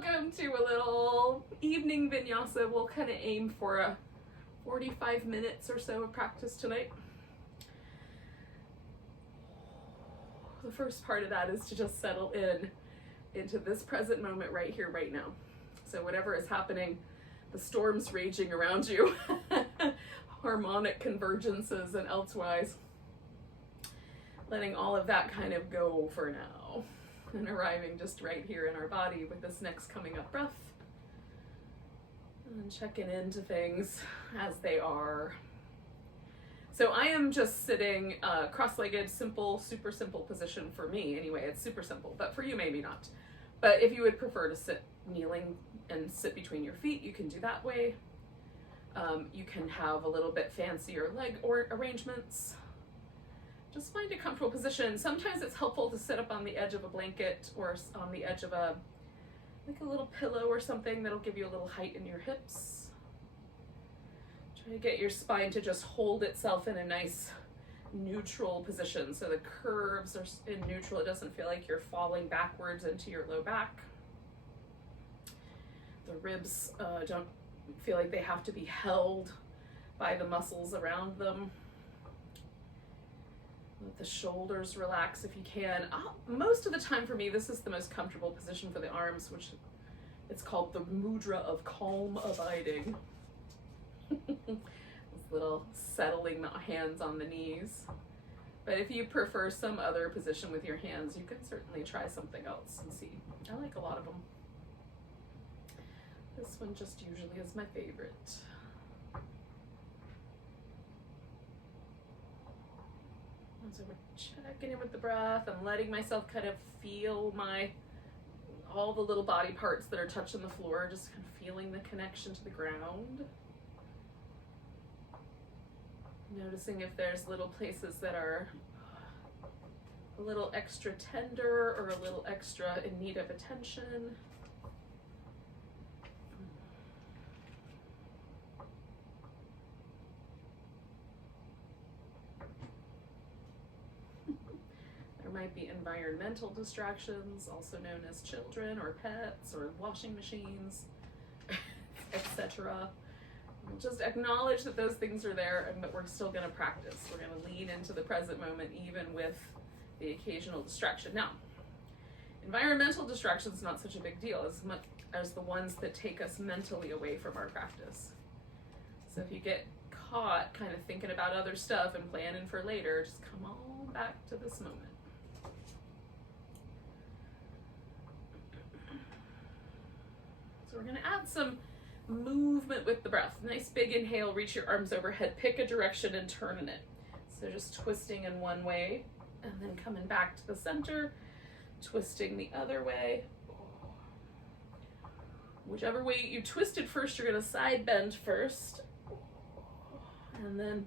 welcome to a little evening vinyasa. We'll kind of aim for a 45 minutes or so of practice tonight. The first part of that is to just settle into this present moment right here, right now. So whatever is happening, the storms raging around you, harmonic convergences and elsewise, letting all of that kind of go for now and arriving just right here in our body with this next coming up breath and checking into things as they are. So I am just sitting cross-legged, simple, super simple position for me. Anyway, it's super simple, but for you maybe not. But if you would prefer to sit kneeling and sit between your feet, you can do that way. You can have a little bit fancier leg or arrangements. Just find a comfortable position. Sometimes it's helpful to sit up on the edge of a blanket or on the edge of a little pillow or something that'll give you a little height in your hips. Try to get your spine to just hold itself in a nice neutral position. So the curves are in neutral. It doesn't feel like you're falling backwards into your low back. The ribs don't feel like they have to be held by the muscles around them. Let the shoulders relax if you can. Most of the time for me, this is the most comfortable position for the arms, which it's called the mudra of calm abiding. This little settling the hands on the knees. But if you prefer some other position with your hands, you can certainly try something else and see. I like a lot of them. This one just usually is my favorite. So we're checking in with the breath and letting myself kind of feel all the little body parts that are touching the floor, just kind of feeling the connection to the ground. Noticing if there's little places that are a little extra tender or a little extra in need of attention. Might be environmental distractions, also known as children or pets or washing machines, etc. Just acknowledge that those things are there and that we're still going to practice. We're going to lean into the present moment even with the occasional distraction. Now, environmental distraction is not such a big deal as much as the ones that take us mentally away from our practice. So if you get caught kind of thinking about other stuff and planning for later, just come on back to this moment. So we're going to add some movement with the breath. Nice big inhale, reach your arms overhead, pick a direction and turn in it. So just twisting in one way and then coming back to the center, twisting the other way. Whichever way you twisted first, you're going to side bend first. And then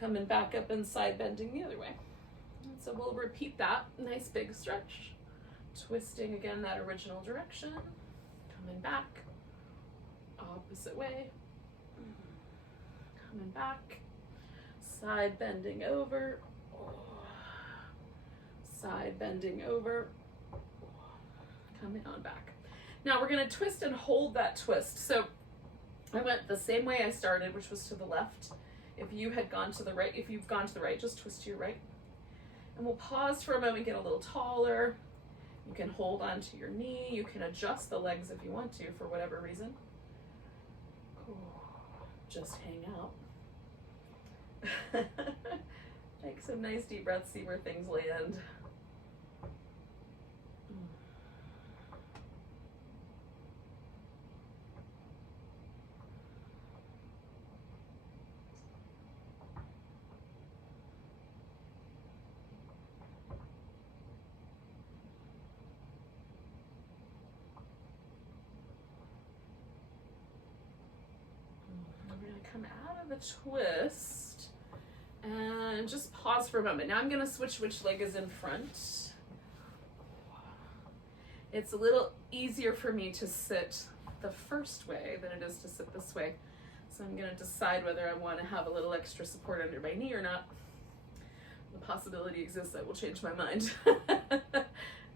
coming back up and side bending the other way. And so we'll repeat that. Nice big stretch. Twisting again that original direction. Coming back, opposite way, coming back, side bending over, side bending over, coming on back. Now we're going to twist and hold that twist. So I went the same way I started, which was to the left. If you had gone to the right, if you've gone to the right, just twist to your right. And we'll pause for a moment, get a little taller. You can hold onto your knee. You can adjust the legs if you want to for whatever reason. Just hang out. Take some nice deep breaths, see where things land. Come out of the twist and just pause for a moment. Now I'm going to switch which leg is in front. It's a little easier for me to sit the first way than it is to sit this way. So I'm going to decide whether I want to have a little extra support under my knee or not. The possibility exists I will change my mind.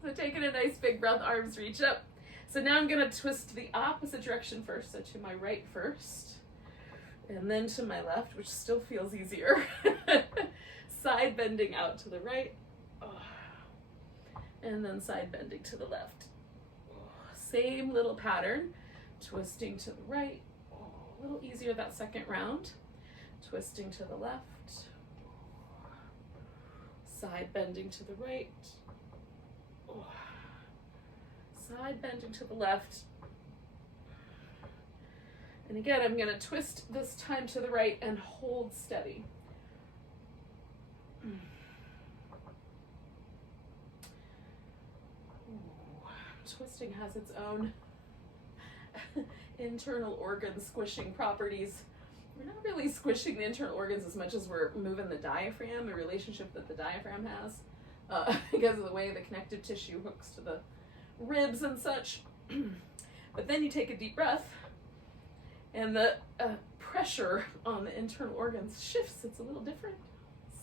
So taking a nice big breath, arms reach up. So now I'm going to twist the opposite direction first, so to my right first, and then to my left, which still feels easier. Side bending out to the right, and then side bending to the left. Same little pattern, twisting to the right, a little easier that second round, twisting to the left, side bending to the right, side bending to the left. And again, I'm going to twist this time to the right and hold steady. Twisting has its own internal organ squishing properties. We're not really squishing the internal organs as much as we're moving the diaphragm, the relationship that the diaphragm has, because of the way the connective tissue hooks to the ribs and such. But then you take a deep breath, and the pressure on the internal organs shifts. It's a little different.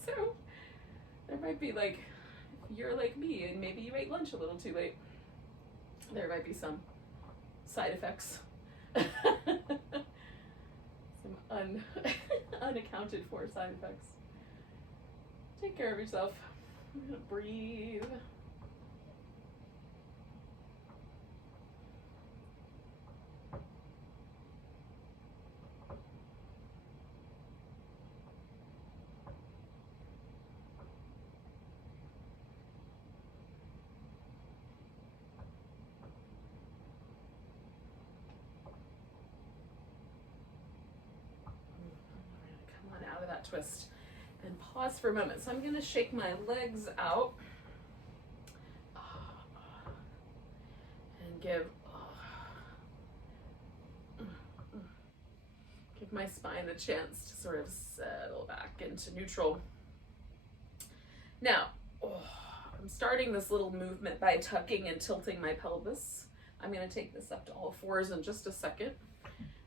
So there might be, like, if you're like me and maybe you ate lunch a little too late, there might be some side effects. Some unaccounted for side effects. Take care of yourself. I'm gonna breathe. Out of that twist and pause for a moment. So I'm going to shake my legs out and give my spine a chance to sort of settle back into neutral. Now, I'm starting this little movement by tucking and tilting my pelvis. I'm going to take this up to all fours in just a second,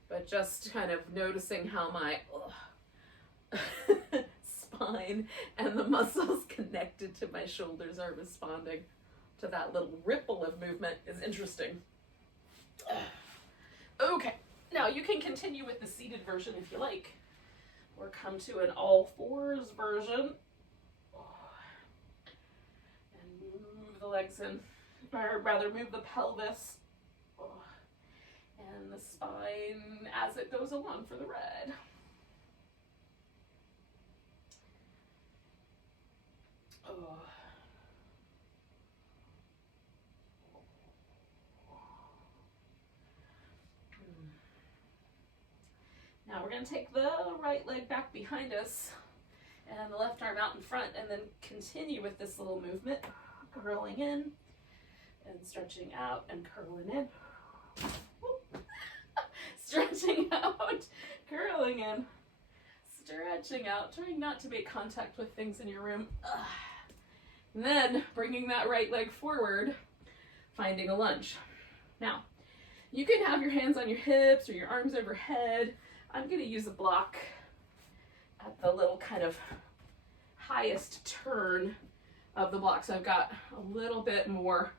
but just kind of noticing how my spine and the muscles connected to my shoulders are responding to that little ripple of movement is interesting. Okay, now you can continue with the seated version if you like, or come to an all fours version and move the legs in, or rather move the pelvis and the spine as it goes along for the ride. Now we're going to take the right leg back behind us and the left arm out in front, and then continue with this little movement, curling in and stretching out and curling in. Stretching out, curling in, stretching out, trying not to make contact with things in your room. And then bringing that right leg forward, finding a lunge. Now, you can have your hands on your hips or your arms overhead. I'm going to use a block at the little kind of highest turn of the block. So I've got a little bit more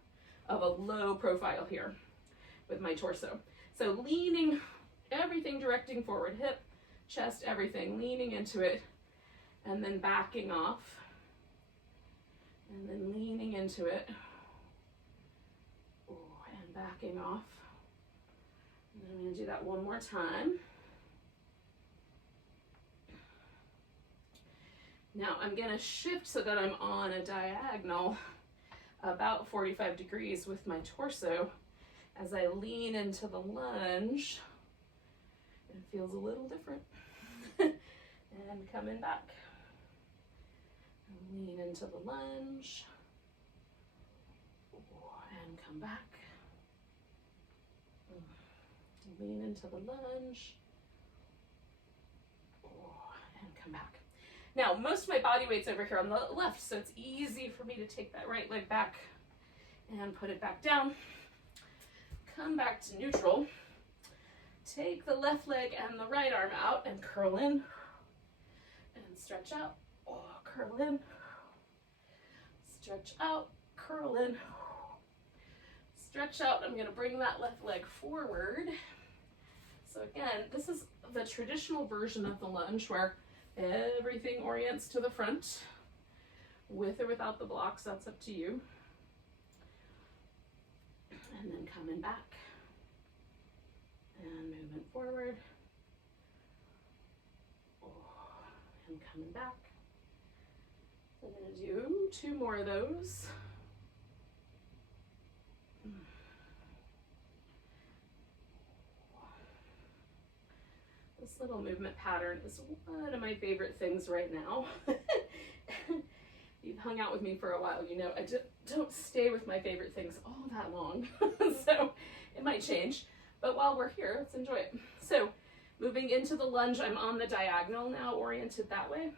of a low profile here with my torso. So leaning, everything directing forward, hip, chest, everything, leaning into it, and then backing off. And then leaning into it, and backing off. And then I'm going to do that one more time. Now I'm going to shift so that I'm on a diagonal about 45 degrees with my torso as I lean into the lunge. It feels a little different. And coming back. Lean into the lunge and come back. Lean into the lunge and come back. Now, most of my body weight's over here on the left, so it's easy for me to take that right leg back and put it back down. Come back to neutral. Take the left leg and the right arm out and curl in and stretch out. Curl in, stretch out, curl in, Stretch out. I'm going to bring that left leg forward. So again, this is the traditional version of the lunge where everything orients to the front, with or without the blocks, that's up to you. And then coming back and movement forward. And coming back. I'm going to do 2 more of those. This little movement pattern is one of my favorite things right now. You've hung out with me for a while, you know I don't stay with my favorite things all that long, so it might change, but while we're here, let's enjoy it. So moving into the lunge, I'm on the diagonal now, oriented that way,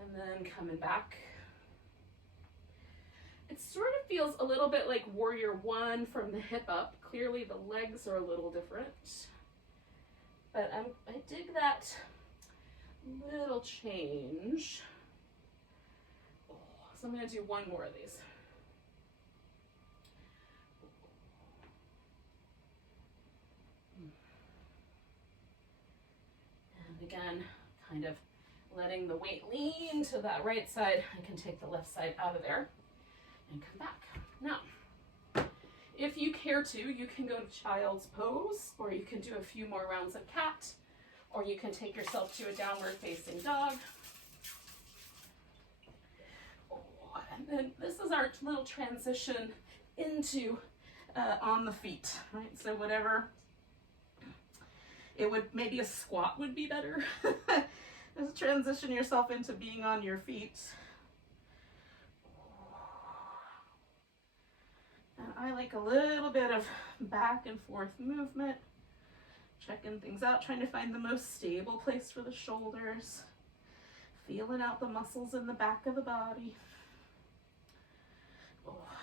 and then coming back. It sort of feels a little bit like warrior one from the hip up. Clearly the legs are a little different, but I dig that little change. So I'm going to do 1 more of these. And again, kind of letting the weight lean to that right side. I can take the left side out of there and come back. Now, if you care to, you can go to child's pose, or you can do a few more rounds of cat, or you can take yourself to a downward facing dog. And then this is our little transition into on the feet, right? So whatever, it would, maybe a squat would be better. Just transition yourself into being on your feet. And I like a little bit of back and forth movement, checking things out, trying to find the most stable place for the shoulders, feeling out the muscles in the back of the body.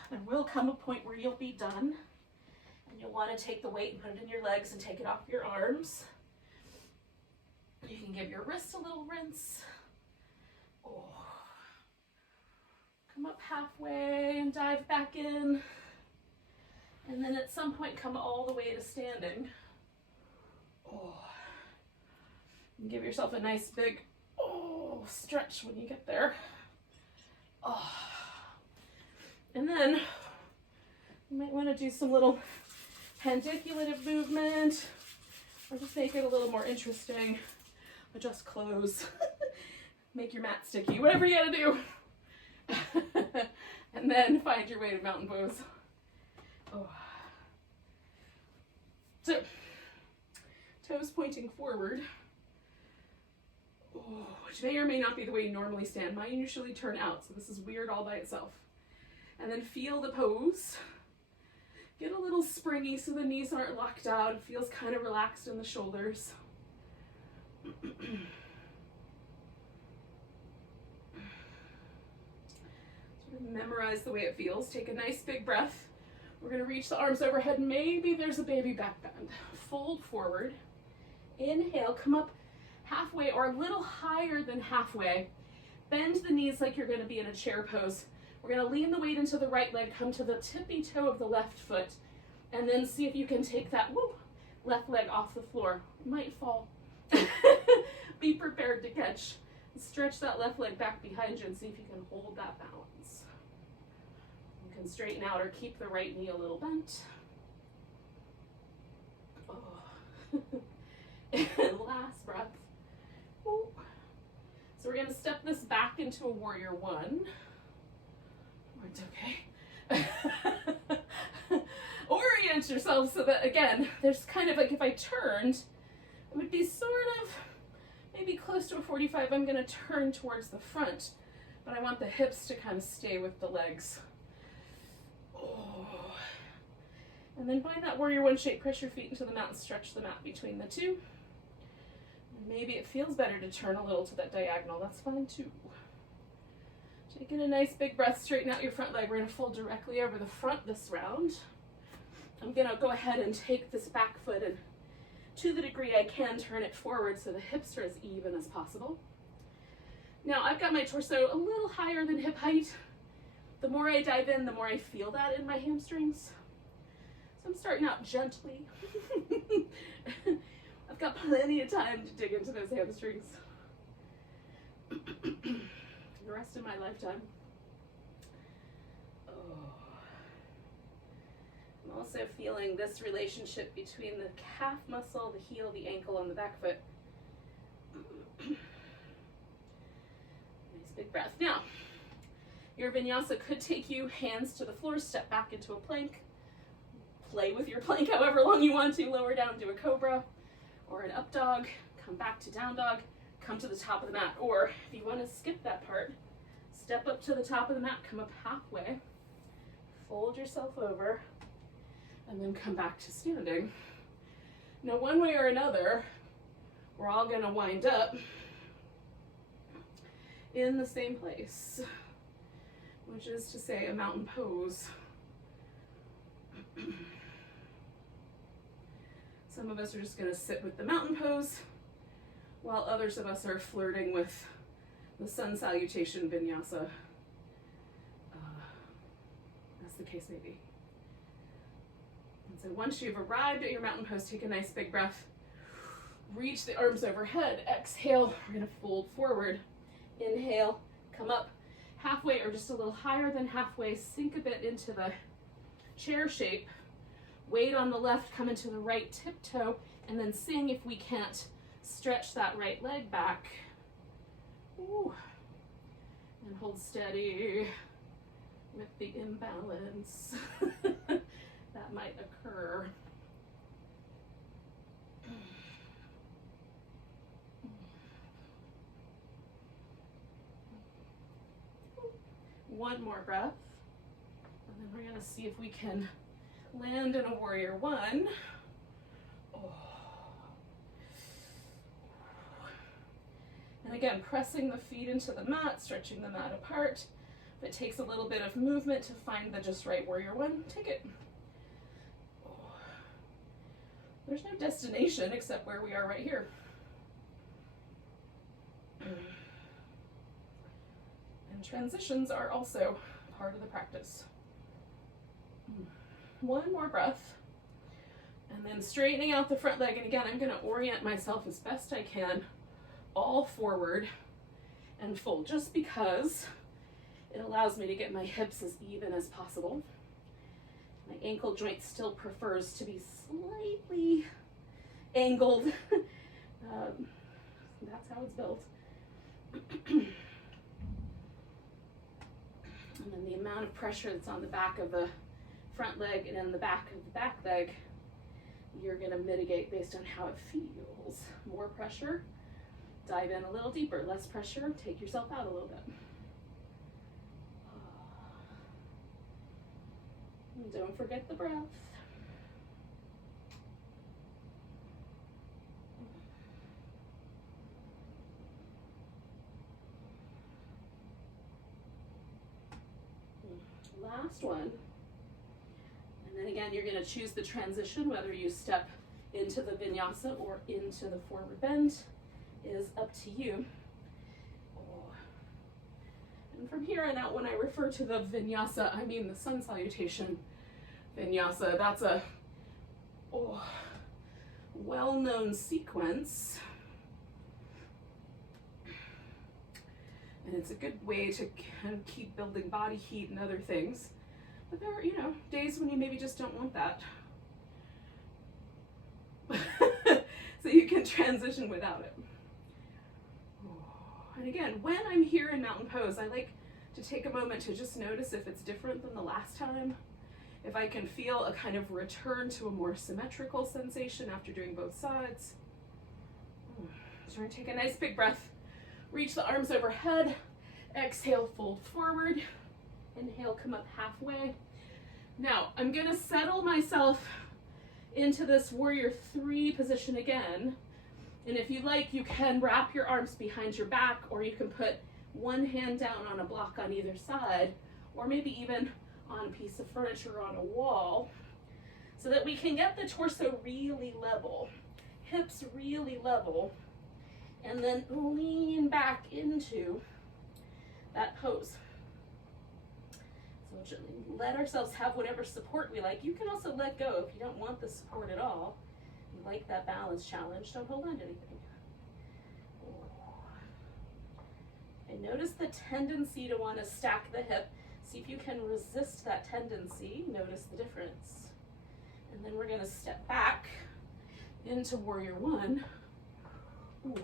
There will come a point where you'll be done and you'll want to take the weight and put it in your legs and take it off your arms. You can give your wrists a little rinse. Come up halfway and dive back in. And then at some point come all the way to standing. And give yourself a nice big stretch when you get there. And then you might want to do some little pendiculative movement, or just make it a little more interesting. Adjust clothes, make your mat sticky, whatever you gotta do. And then find your way to mountain pose. So, toes pointing forward, which may or may not be the way you normally stand. Mine usually turn out, so this is weird all by itself. And then feel the pose. Get a little springy so the knees aren't locked out. It feels kind of relaxed in the shoulders. Sort of memorize the way it feels. Take a nice big breath. We're going to reach the arms overhead. Maybe there's a baby back bend. Fold forward. Inhale, come up halfway or a little higher than halfway. Bend the knees like you're going to be in a chair pose. We're going to lean the weight into the right leg, come to the tippy toe of the left foot, and then see if you can take that left leg off the floor. You might fall. Be prepared to catch. Stretch that left leg back behind you and see if you can hold that balance. You can straighten out or keep the right knee a little bent. And last breath. So we're going to step this back into a warrior one. It's okay. Orient yourself so that, again, there's kind of like, if I turned, it would be sort of maybe close to a 45. I'm going to turn towards the front, but I want the hips to kind of stay with the legs. And then find that warrior one shape. Press your feet into the mat and stretch the mat between the two. And maybe it feels better to turn a little to that diagonal. That's fine too. Taking a nice big breath, straighten out your front leg. We're going to fold directly over the front this round. I'm going to go ahead and take this back foot and, to the degree I can, turn it forward so the hips are as even as possible. Now I've got my torso a little higher than hip height. The more I dive in, the more I feel that in my hamstrings. So I'm starting out gently. I've got plenty of time to dig into those hamstrings. The rest of my lifetime. Oh. I'm also feeling this relationship between the calf muscle, the heel, the ankle, and the back foot. Nice big breath. Now, your vinyasa could take you hands to the floor, step back into a plank, play with your plank however long you want to, lower down, do a cobra, or an up dog, come back to down dog, come to the top of the mat. Or if you want to skip that part, step up to the top of the mat, come up halfway, fold yourself over, and then come back to standing. Now, one way or another, we're all going to wind up in the same place, which is to say a mountain pose. Some of us are just going to sit with the mountain pose, while others of us are flirting with the sun salutation vinyasa, as the case may be. And so once you've arrived at your mountain pose, take a nice big breath. Reach the arms overhead. Exhale, we're going to fold forward. Inhale, come up halfway or just a little higher than halfway. Sink a bit into the chair shape. Weight on the left, come into the right tiptoe, and then sing if we can't stretch that right leg back. Ooh. And hold steady with the imbalance that might occur. One more breath, and then we're going to see if we can land in a warrior one. Oh. And again, pressing the feet into the mat, stretching the mat apart. If it takes a little bit of movement to find the just right warrior one, take it. Oh. There's no destination except where we are right here. And transitions are also part of the practice. One more breath, and then straightening out the front leg. And again, I'm going to orient myself as best I can, all forward and fold, just because it allows me to get my hips as even as possible. My ankle joint still prefers to be slightly angled. That's how it's built. And then the amount of pressure that's on the back of the front leg and then the back of the back leg, you're going to mitigate based on how it feels. More pressure, dive in a little deeper. Less pressure, take yourself out a little bit. And don't forget the breath. Last one. And then again, you're going to choose the transition, whether you step into the vinyasa or into the forward bend is up to you. And from here on out, when I refer to the vinyasa, I mean the sun salutation vinyasa. That's a well-known sequence. And it's a good way to kind of keep building body heat and other things. But there are, days when you maybe just don't want that. So you can transition without it. And again, when I'm here in mountain pose, I like to take a moment to just notice if it's different than the last time. If I can feel a kind of return to a more symmetrical sensation after doing both sides. So we're gonna take a nice big breath. Reach the arms overhead. Exhale, fold forward. Inhale, come up halfway. Now, I'm gonna settle myself into this warrior three position again. And if you like, you can wrap your arms behind your back, or you can put one hand down on a block on either side, or maybe even on a piece of furniture or on a wall, so that we can get the torso really level, hips really level, and then lean back into that pose. So let ourselves have whatever support we like. You can also let go if you don't want the support at all. You like that balance challenge, don't hold on to anything. And notice the tendency to want to stack the hip. See if you can resist that tendency. Notice the difference. And then we're going to step back into warrior one. Ooh.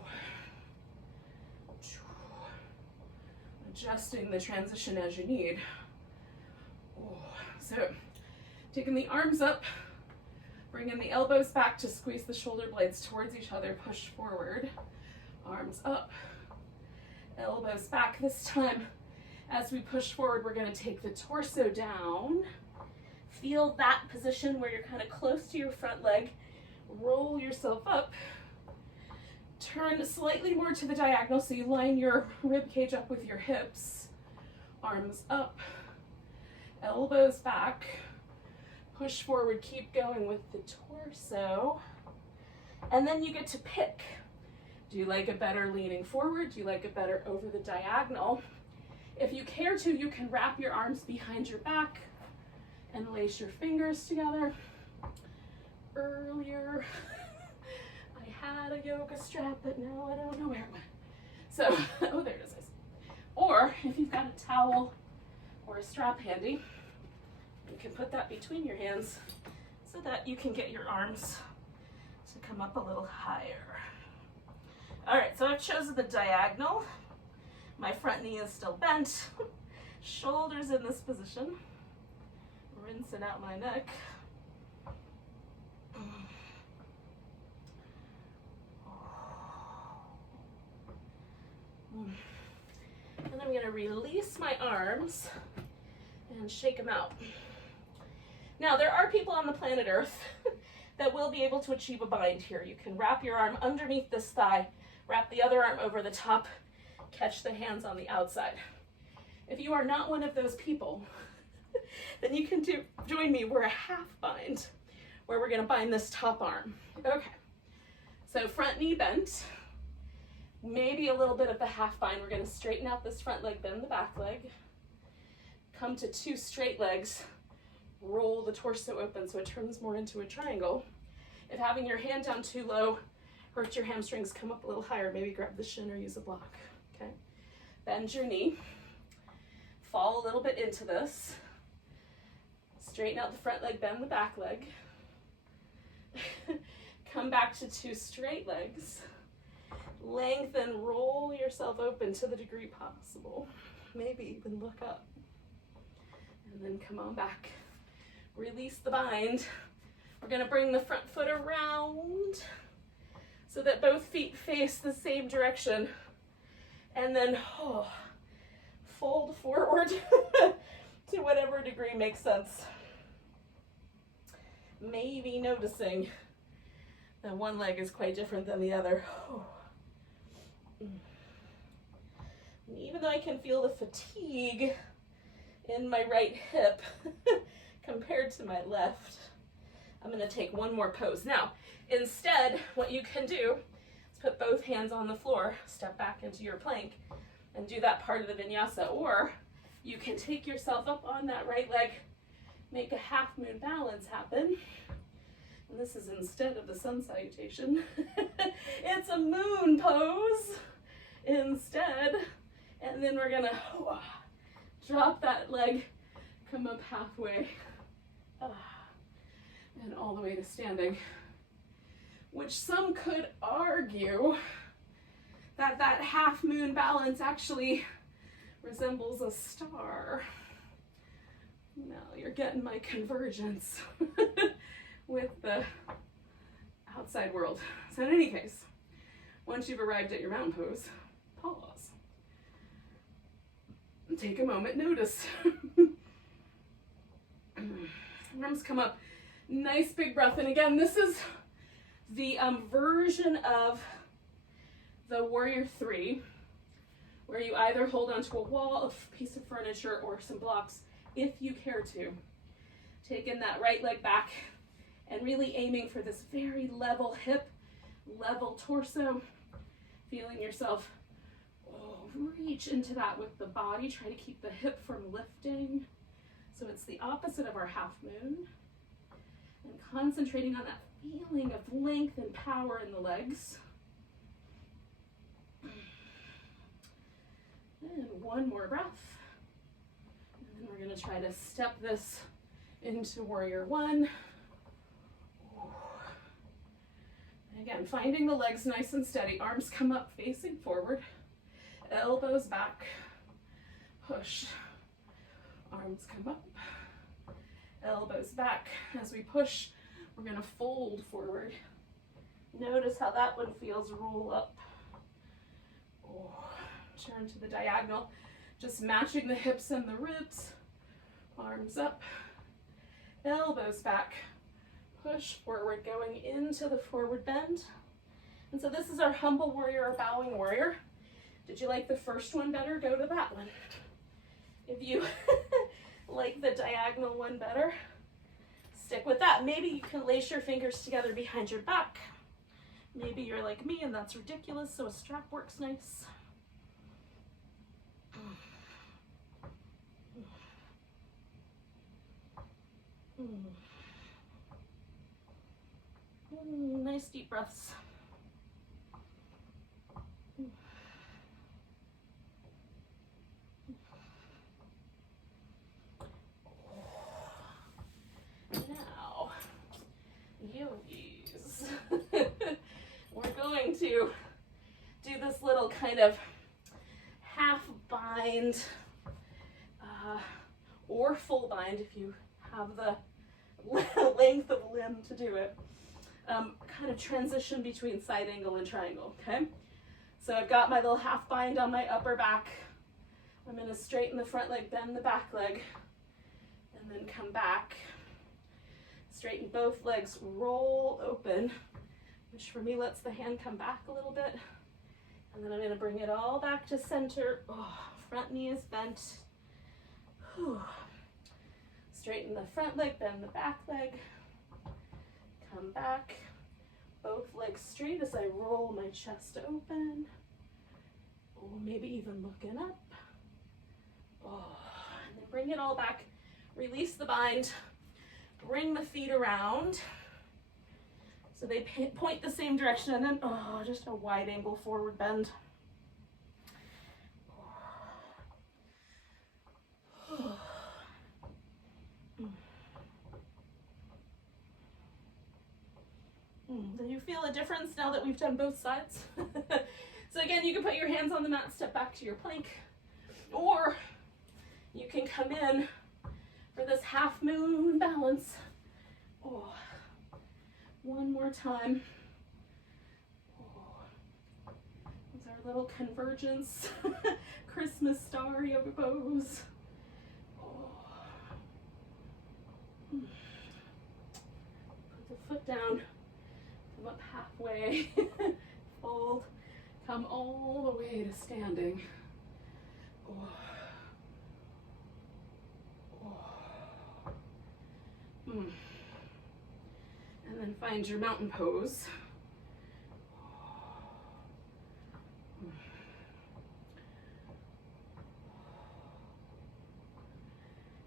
Adjusting the transition as you need. Ooh. So taking the arms up, bringing the elbows back to squeeze the shoulder blades towards each other, push forward, arms up, elbows back. This time, as we push forward, we're going to take the torso down. Feel that position where you're kind of close to your front leg. Roll yourself up. Turn slightly more to the diagonal so you line your rib cage up with your hips. Arms up, elbows back. Push forward, keep going with the torso. And then you get to pick. Do you like it better leaning forward? Do you like it better over the diagonal? If you care to, you can wrap your arms behind your back and lace your fingers together. Earlier, I had a yoga strap, but now I don't know where it went. So, oh, there it is. Or if you've got a towel or a strap handy, you can put that between your hands so that you can get your arms to come up a little higher. All right, so I've chosen the diagonal. My front knee is still bent. Shoulders in this position. Rinsing out my neck. And I'm going to release my arms and shake them out. Now, there are people on the planet Earth that will be able to achieve a bind here. You can wrap your arm underneath this thigh, wrap the other arm over the top, catch the hands on the outside. If you are not one of those people, then you can join me. We're a half bind, where we're going to bind this top arm. Okay, so front knee bent, maybe a little bit of the half bind. We're going to straighten out this front leg, bend the back leg, come to two straight legs, roll the torso open so it turns more into a triangle. If having your hand down too low hurts your hamstrings, come up a little higher, maybe grab the shin or use a block. Okay, bend your knee, fall a little bit into this, straighten out the front leg, bend the back leg, come back to two straight legs, lengthen, roll yourself open to the degree possible, maybe even look up, and then come on back. Release the bind. We're going to bring the front foot around so that both feet face the same direction, and then fold forward to whatever degree makes sense. Maybe noticing that one leg is quite different than the other. And even though I can feel the fatigue in my right hip compared to my left, I'm going to take one more pose. Now, instead, what you can do is put both hands on the floor, step back into your plank, and do that part of the vinyasa. Or you can take yourself up on that right leg, make a half moon balance happen. And this is instead of the sun salutation. It's a moon pose instead. And then we're going to drop that leg, come up halfway, and all the way to standing, which some could argue that that half moon balance actually resembles a star. Now you're getting my convergence with the outside world. So in any case, once you've arrived at your mountain pose, pause. Take a moment, notice. Arms come up, nice big breath. And again, this is the version of the warrior three, where you either hold onto a wall, a piece of furniture, or some blocks, if you care to. Taking that right leg back and really aiming for this very level hip, level torso, feeling yourself reach into that with the body. Try to keep the hip from lifting. So it's the opposite of our half moon. And concentrating on that feeling of length and power in the legs. And one more breath. And then we're going to try to step this into warrior one. And again, finding the legs nice and steady. Arms come up facing forward. Elbows back. Push. Arms come up. Elbows back. As we push, we're going to fold forward. Notice how that one feels. Roll up. Turn to the diagonal. Just matching the hips and the ribs. Arms up. Elbows back. Push forward, going into the forward bend. And so this is our humble warrior or bowing warrior. Did you like the first one better? Go to that one. If you like the diagonal one better, stick with that. Maybe you can lace your fingers together behind your back. Maybe you're like me and that's ridiculous, so a strap works nice. Nice deep breaths. Now, yogis, we're going to do this little kind of half bind or full bind if you have the length of limb to do it. Kind of transition between side angle and triangle, okay? So I've got my little half bind on my upper back. I'm going to straighten the front leg, bend the back leg, and then come back. Straighten both legs, roll open, which for me lets the hand come back a little bit. And then I'm going to bring it all back to center. Oh, front knee is bent. Whew. Straighten the front leg, bend the back leg. Come back. Both legs straight as I roll my chest open. Oh, maybe even looking up. Oh, and then bring it all back. Release the bind. Bring the feet around. So they point the same direction, and then, oh, just a wide angle forward bend. Do you feel a difference now that we've done both sides? So again, you can put your hands on the mat, step back to your plank, or you can come in for this half moon balance. Oh, one more time. Oh, it's our little convergence Christmas star yoga pose. Oh. Put the foot down. Come up halfway, fold, come all the way to standing. Oh. Oh. And then find your mountain pose.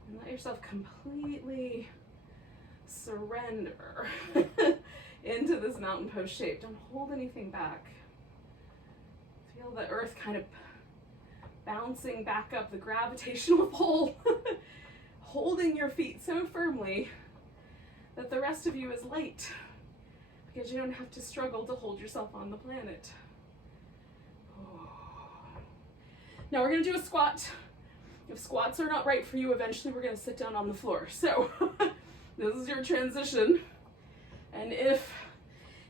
And let yourself completely surrender into this mountain pose shape. Don't hold anything back. Feel the earth kind of bouncing back up, the gravitational pull, holding your feet so firmly that the rest of you is light, because you don't have to struggle to hold yourself on the planet. Oh. Now we're going to do a squat. If squats are not right for you, eventually we're going to sit down on the floor. So this is your transition. And if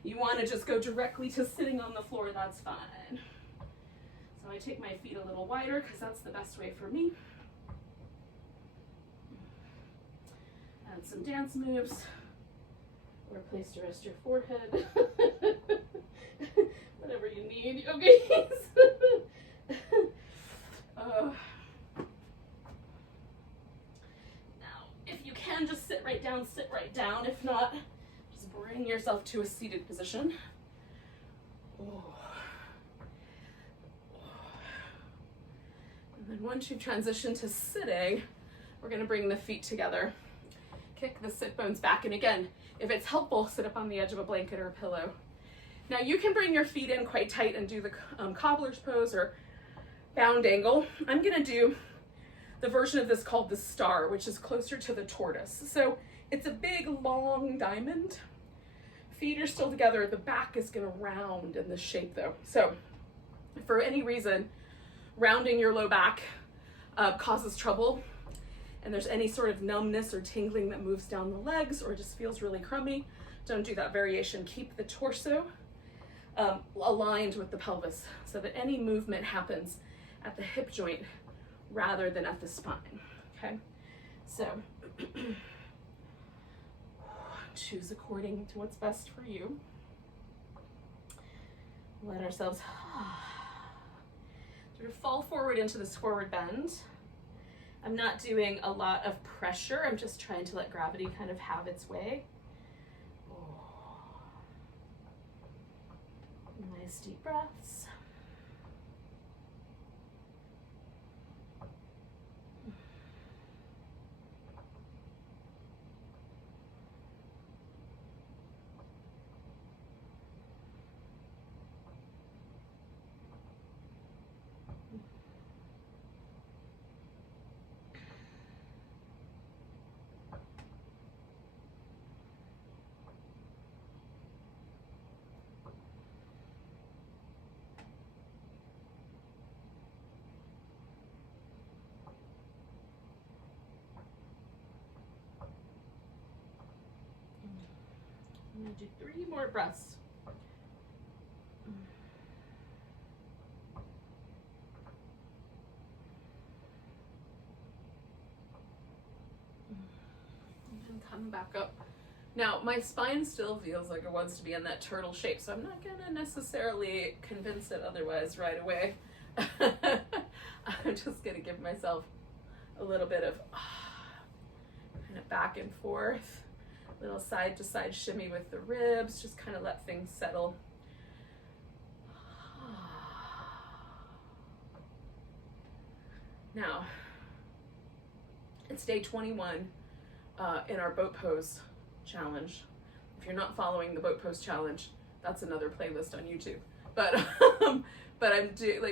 you want to just go directly to sitting on the floor, that's fine. So I take my feet a little wider because that's the best way for me. Add some dance moves, or a place to rest your forehead. Whatever you need, yogis. Now, if you can, just sit right down, sit right down. If not, bring yourself to a seated position. Oh. And then once you transition to sitting, We're gonna bring the feet together. Kick the sit bones back, and again, if it's helpful, sit up on the edge of a blanket or a pillow. Now you can bring your feet in quite tight and do the cobbler's pose or bound angle. I'm gonna do the version of this called the star, which is closer to the tortoise. So it's a big, long diamond. Feet are still together. The back is gonna round in this shape though. So if for any reason, rounding your low back causes trouble, and there's any sort of numbness or tingling that moves down the legs or just feels really crummy, don't do that variation. Keep the torso aligned with the pelvis so that any movement happens at the hip joint rather than at the spine, okay? So choose according to what's best for you. Let ourselves sort of fall forward into this forward bend. I'm not doing a lot of pressure. I'm just trying to let gravity kind of have its way. Nice deep breaths. I'm gonna do 3 more breaths. And come back up. Now, my spine still feels like it wants to be in that turtle shape, so I'm not gonna necessarily convince it otherwise right away. I'm just gonna give myself a little bit of kind of back and forth. Little side to side shimmy with the ribs, just kind of let things settle. Now, it's day 21 in our boat pose challenge. If you're not following the boat pose challenge, that's another playlist on YouTube. But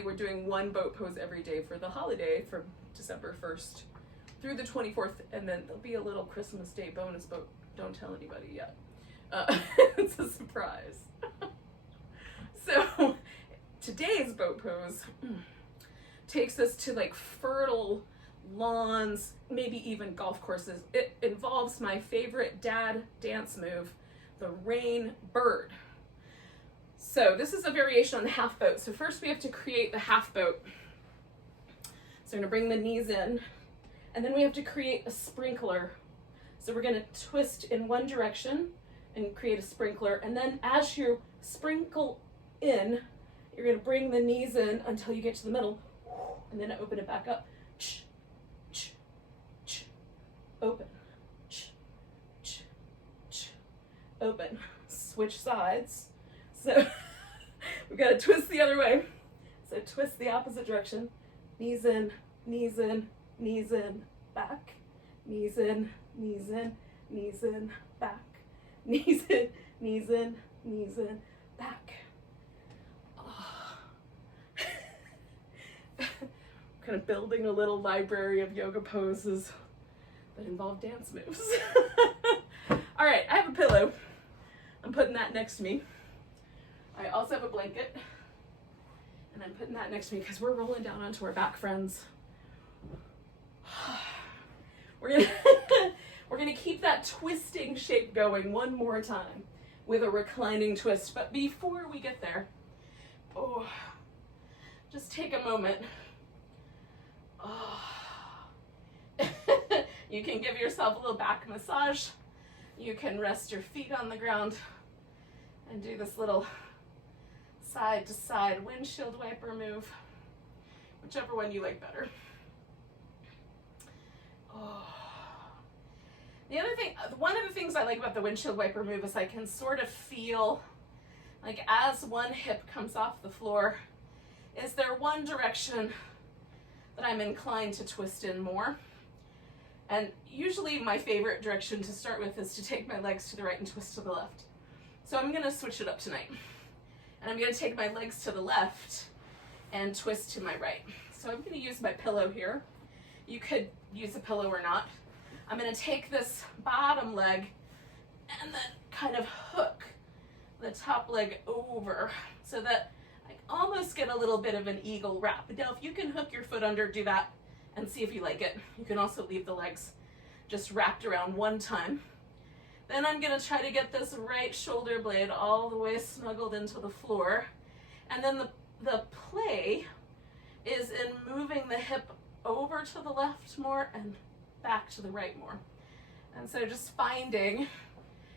we're doing one boat pose every day for the holiday from December 1st through the 24th, and then there'll be a little Christmas Day bonus boat. Don't tell anybody yet. It's a surprise. So today's boat pose takes us to like fertile lawns, maybe even golf courses. It involves my favorite dad dance move, the rain bird. So this is a variation on the half boat. So first we have to create the half boat. So we're gonna bring the knees in, and then we have to create a sprinkler. So we're gonna twist in one direction and create a sprinkler, and then as you sprinkle in, you're gonna bring the knees in until you get to the middle, and then open it back up. Open. Open. Switch sides. So we gotta twist the other way. So twist the opposite direction. Knees in, knees in, knees in, back. Knees in, knees in, knees in, back. Knees in, knees in, knees in, back. Oh. Kind of building a little library of yoga poses that involve dance moves. All right, I have a pillow. I'm putting that next to me. I also have a blanket, and I'm putting that next to me because we're rolling down onto our back, friends. We're gonna keep that twisting shape going one more time with a reclining twist. But before we get there, just take a moment. You can give yourself a little back massage. You can rest your feet on the ground and do this little side to side windshield wiper move, whichever one you like better. The other thing, one of the things I like about the windshield wiper move is I can sort of feel like as one hip comes off the floor, is there one direction that I'm inclined to twist in more? And usually my favorite direction to start with is to take my legs to the right and twist to the left. So I'm gonna switch it up tonight. And I'm gonna take my legs to the left and twist to my right. So I'm gonna use my pillow here. You could use a pillow or not. I'm gonna take this bottom leg and then kind of hook the top leg over so that I almost get a little bit of an eagle wrap. Now, if you can hook your foot under, do that and see if you like it. You can also leave the legs just wrapped around one time. Then I'm gonna try to get this right shoulder blade all the way snuggled into the floor. And then the play is in moving the hip over to the left more and back to the right more. And so just finding,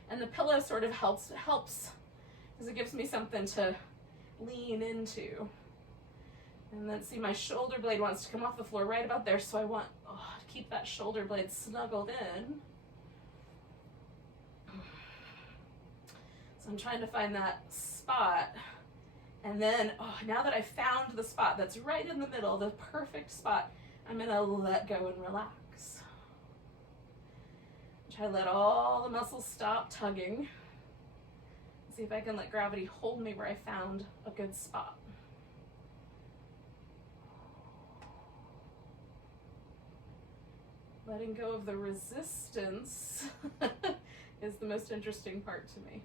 and the pillow sort of helps because it gives me something to lean into. And then see, my shoulder blade wants to come off the floor right about there, so I want to keep that shoulder blade snuggled in. So I'm trying to find that spot. And then, now that I found the spot that's right in the middle, the perfect spot, I'm gonna let go and relax. Try to let all the muscles stop tugging. See if I can let gravity hold me where I found a good spot. Letting go of the resistance is the most interesting part to me.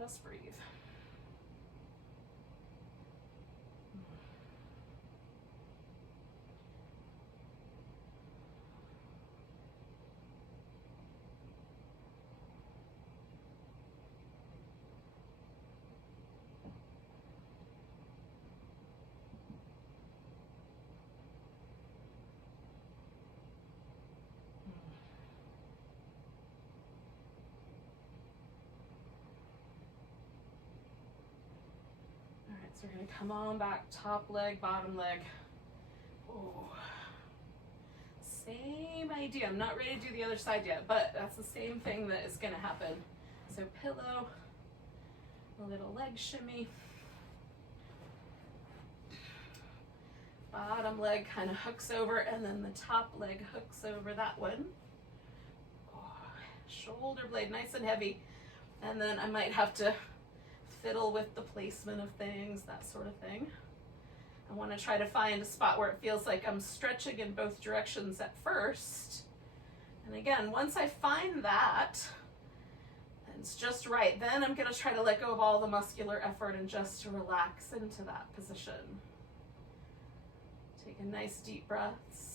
Just breathe. So we're gonna come on back, top leg, bottom leg. Oh. Same idea. I'm not ready to do the other side yet, but that's the same thing that is gonna happen. So pillow, a little leg shimmy. Bottom leg kind of hooks over, and then the top leg hooks over that one. Oh. Shoulder blade nice and heavy. And then I might have to fiddle with the placement of things, that sort of thing. I want to try to find a spot where it feels like I'm stretching in both directions at first. And again, once I find that, and it's just right, then I'm going to try to let go of all the muscular effort and just relax into that position. Take a nice deep breaths.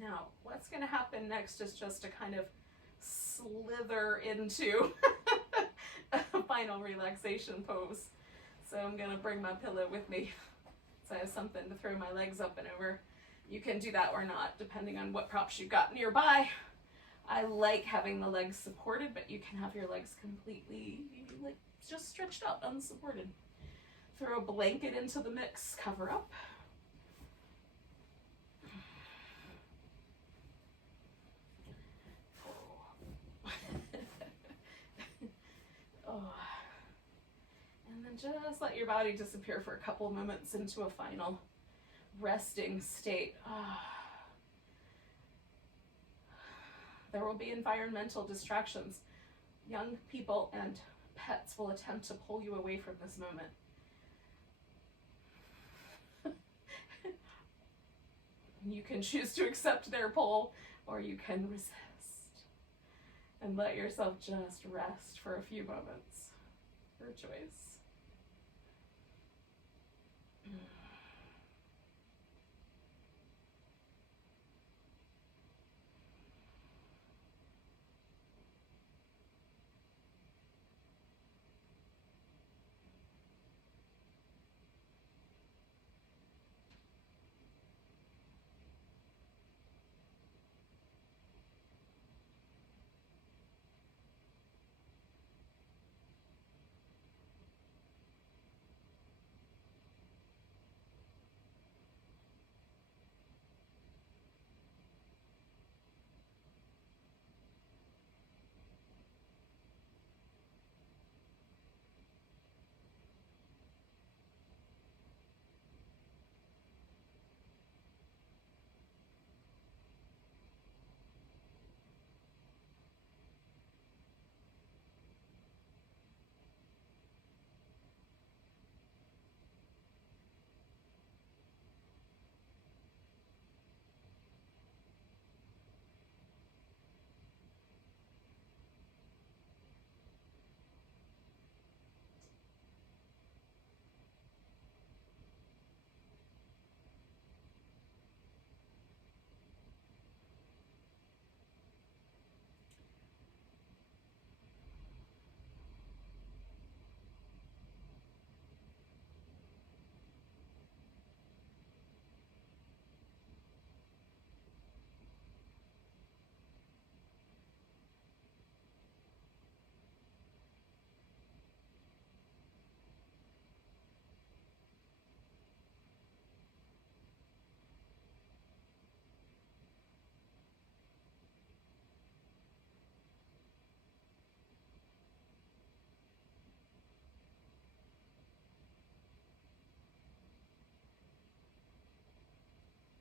Now, what's going to happen next is just to kind of slither into a final relaxation pose. So I'm going to bring my pillow with me so I have something to throw my legs up and over. You can do that or not, depending on what props you've got nearby. I like having the legs supported, but you can have your legs completely like just stretched out, unsupported. Throw a blanket into the mix, cover up. And then just let your body disappear for a couple of moments into a final resting state. There will be environmental distractions. Young people and pets will attempt to pull you away from this moment. You can choose to accept their pull, or you can resist. And let yourself just rest for a few moments. Your choice.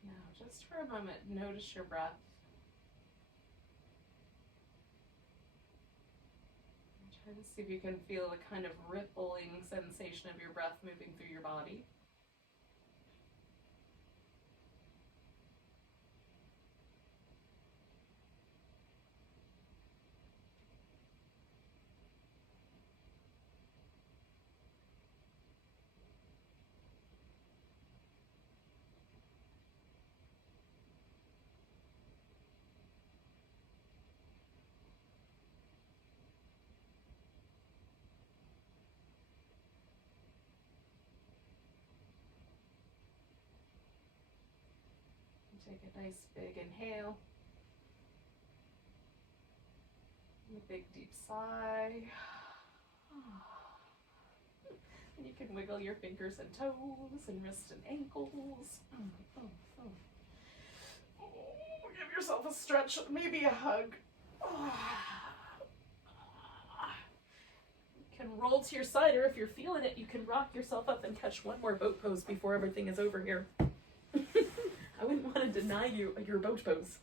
Now, just for a moment, notice your breath. Try to see if you can feel the kind of rippling sensation of your breath moving through your body. Take a nice big inhale. A big deep sigh. And you can wiggle your fingers and toes and wrists and ankles. Give yourself a stretch, maybe a hug. You can roll to your side, or if you're feeling it, you can rock yourself up and catch one more boat pose before everything is over here. I wouldn't want to deny you your boat pose.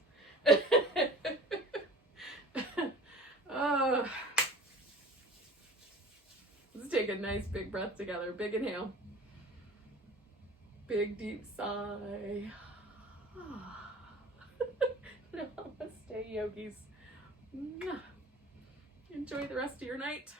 Let's take a nice big breath together. Big inhale. Big deep sigh. Namaste, yogis. Enjoy the rest of your night.